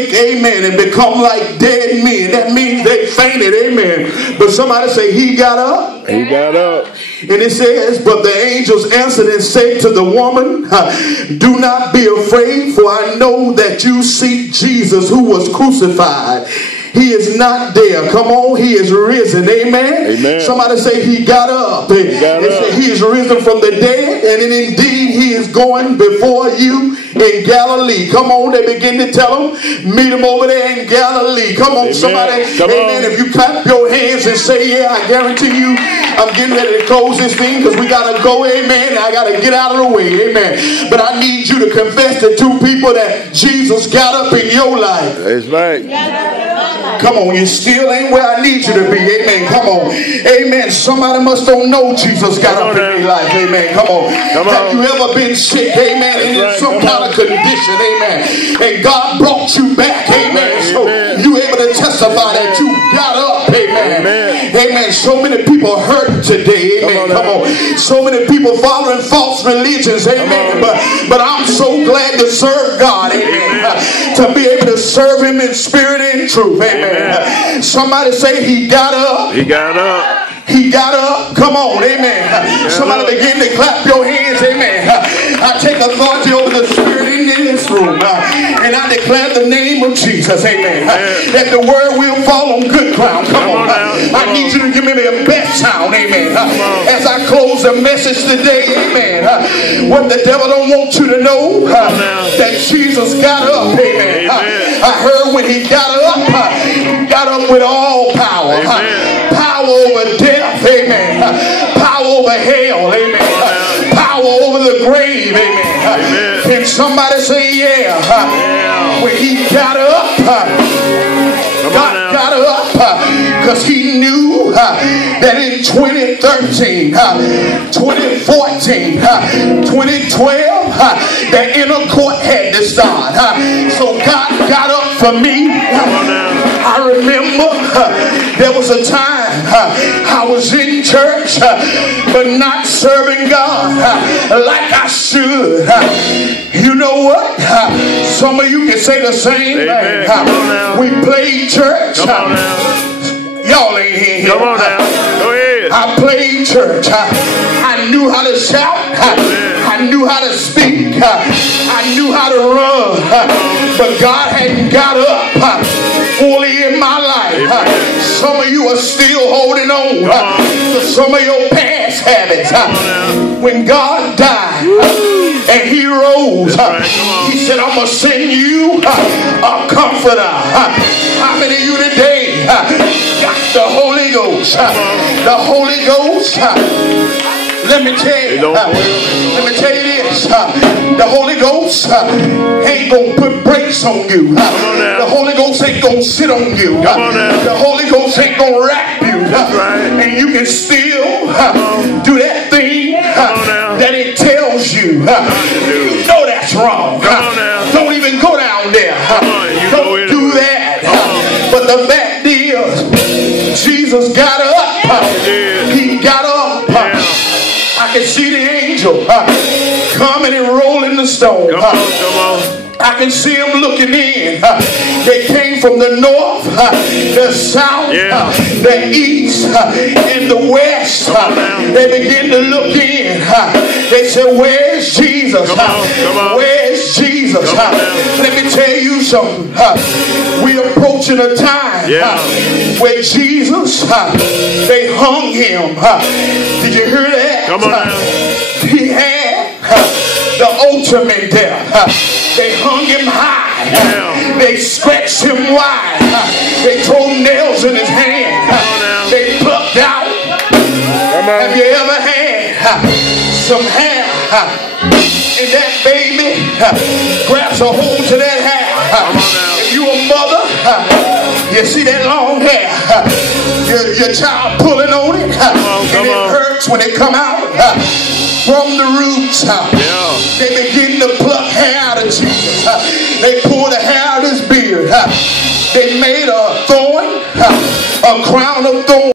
amen, and become like dead men. That means they fainted, amen. But somebody say, he got up. He got up. And it says, but the angels answered and said to the woman, do not be afraid, for I know that you seek Jesus who was crucified. He is not there. Come on, he is risen. Amen. Amen. Somebody say he got up. They say he is risen from the dead, and indeed he is going before you in Galilee. Come on, they begin to tell him, meet him over there in Galilee. Come on, somebody. Come amen. on. If you clap your hands and say, yeah, I guarantee you, I'm getting ready to close this thing because we got to go, amen. I got to get out of the way, amen. But I need you to confess to two people that Jesus got up in your life. That's right. Come on, you still ain't where I need you to be, amen. Come on, amen. Somebody must don't know Jesus got up in their life, amen. Come on. Have you ever been sick, amen, and in some kind of condition, amen, and God brought you back, amen. So you able to testify that you got up, amen. Amen. So many people hurt today, amen. Come on. So many people following false religions, amen. But I'm so glad to serve God, amen. To be able to serve him in spirit and truth, amen. Somebody say he got up. He got up. He got up. Come on, amen. Somebody begin to clap your hands, amen. I take authority over the spirit in this room, and I declare the name of Jesus, amen. That the word will fall on good ground. Come on. I need you to give me the best sound, amen. As I close the message today, amen. What the devil don't want you to know, that Jesus got up, amen. I heard when he got up with all power. Power over death, amen. Power over hell, amen. Power over the grave, amen. Can somebody say yeah? When he got up, God got up because he knew that in 2013, 2014, 2012, the inner court had to start. So God got up for me. I remember there was a time I was in church but not serving God like I should. You know what? Some of you can say the same thing. We played church. Y'all ain't here. Come on now. Go ahead. I played church. I knew how to shout. I knew how to speak. I knew how to run. But God hadn't got up fully in my life. Some of you are still holding on to some of your past habits. When God died and he rose, he said, I'm going to send you a comforter. How many of you today got the Holy Ghost? The Holy Ghost. Let me tell you this. The Holy Ghost ain't going to put brakes on you. The Holy Ghost ain't going to sit on you. The Holy Ghost ain't going to wrap you. And you can still do that thing that it tells you. You know that's wrong. Don't even go down there. Don't do that. But the fact is, Jesus got up. He got up. I can see the angel coming and rolling the stone. Come on. I can see them looking in. They came from the north, the south, the east, and the west. They begin to look in. They said, where's Jesus? Where's Jesus? Let me tell you something. We're approaching a time where Jesus, they hung him. Did you hear that? Come on now. He had the ultimate death. They hung him high. They stretched him wide. They threw nails in his hand. They plucked out. Have you ever had some hair and that baby grabs a hold to that hair? If you a mother, you see that long hair, your child pulling on it, and it hurts when it come out from the roots. They begin to pluck hair out of Jesus. They pull the hair out of his beard. They made a thorn, a crown of thorns.